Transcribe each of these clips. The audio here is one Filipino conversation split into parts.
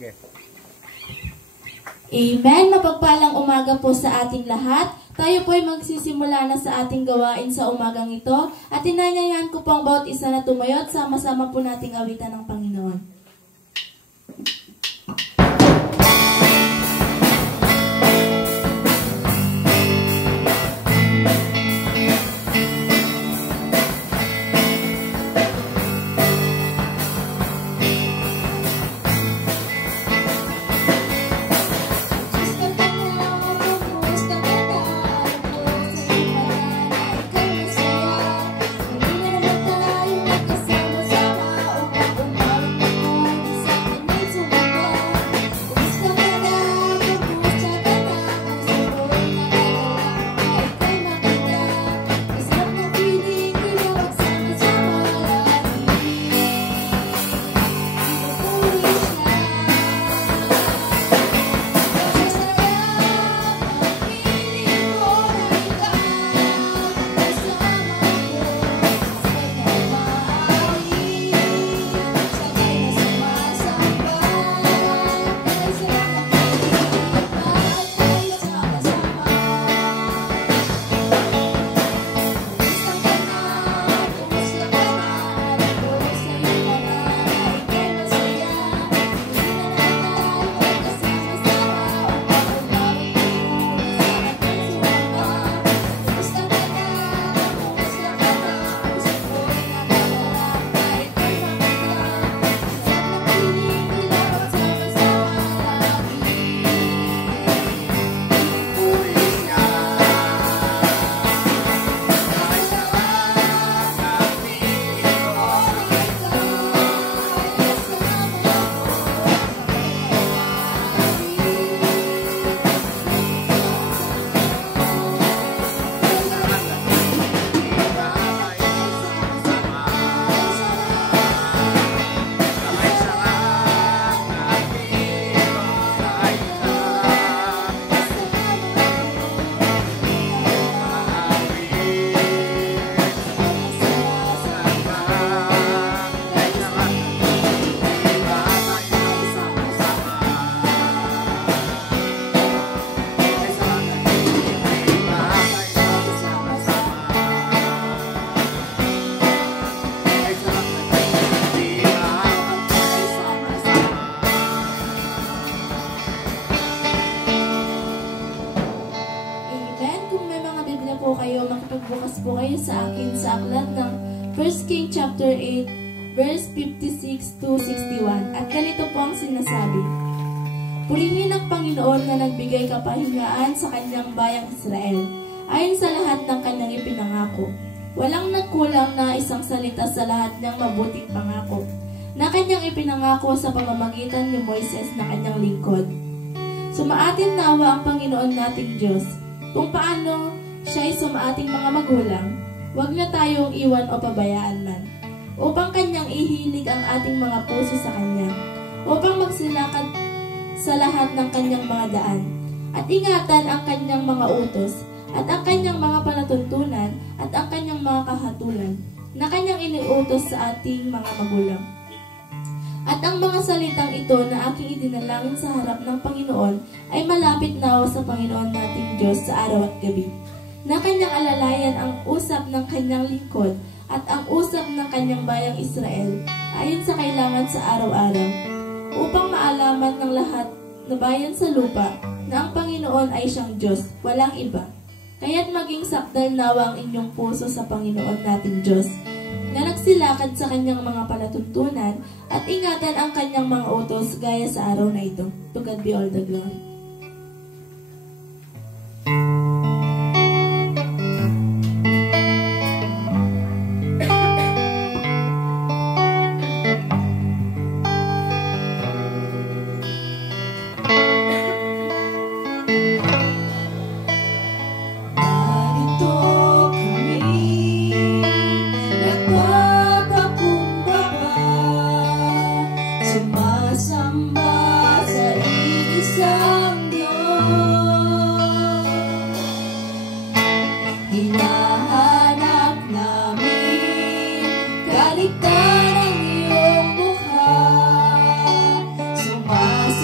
Okay. Amen. Mapagpalang umaga po sa ating lahat. Tayo po ay magsisimula na sa ating gawain sa umagang ito. At inanyayahan ko po ang bawat isa na tumayo at sama-sama po nating awitan ng Panginoon. Sa akin sa aklat ng 1 King chapter 8 verse 56 to 61 at ganito po ang sinasabi: Purihin ang Panginoon na nagbigay kapahingaan sa kanyang bayang Israel ayon sa lahat ng kanyang ipinangako. Walang nagkulang na isang salita sa lahat ng mabuting pangako na kanyang ipinangako sa pamamagitan ni Moises na kanyang lingkod. Sumaatin nawa ang Panginoon nating Diyos kung paano siya ay sumaating mga magulang. Huwag na tayong iwan o pabayaan man, upang kanyang ihilig ang ating mga puso sa kanya, upang magsilakad sa lahat ng kanyang mga daan, at ingatan ang kanyang mga utos, at ang kanyang mga palatuntunan, at ang kanyang mga kahatulan, na kanyang iniutos sa ating mga magulang. At ang mga salitang ito na aking idinalangin sa harap ng Panginoon ay malapit na sa Panginoon nating Diyos sa araw at gabi, na kanyang alalayan ang usap ng kanyang lingkod at ang usap ng kanyang bayang Israel ayon sa kailangan sa araw-araw, upang maalaman ng lahat na bayan sa lupa na ang Panginoon ay siyang Diyos, walang iba. Kaya't maging sakdal nawa ang inyong puso sa Panginoon nating Diyos, na nagsilakad sa kanyang mga palatuntunan at ingatan ang kanyang mga utos gaya sa araw na ito. To God be all the glory. Sumasamba sa isang Sumasamba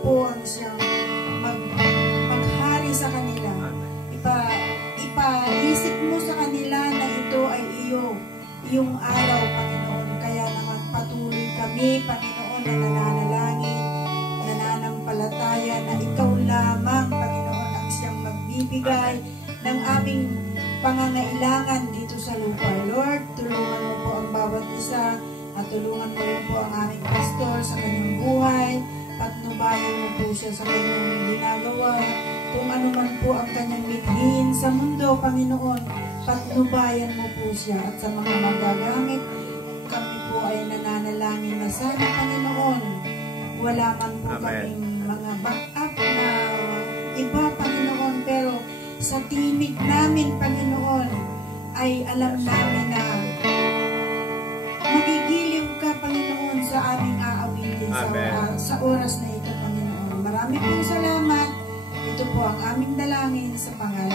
po ang siyang maghari sa kanila. Ipaisip mo sa kanila na ito ay iyong araw, Panginoon. Kaya naman patuloy kami, Panginoon, na nananalangin, nananampalataya na ikaw lamang, Panginoon, ang siyang magbibigay ng aming pangangailangan dito sa lupa. Lord, tulungan mo po ang bawat isa at tulungan mo rin po ang aming pastor sa kanyang buhay. Patnubayan mo po siya sa kanyang ginagawa. Kung ano man po ang kanyang binhin sa mundo, Panginoon, patnubayan mo po siya. At sa mga magagamit, kami po ay nananalangin na sana, Panginoon, wala man po kaming mga backup na iba, Panginoon, pero sa timid namin, Panginoon, ay alam namin na magigiliw ka, Panginoon, sa aming aawilin sa oras na ito, Panginoon. Marami pong salamat. Ito po ang aming dalangin sa pangalan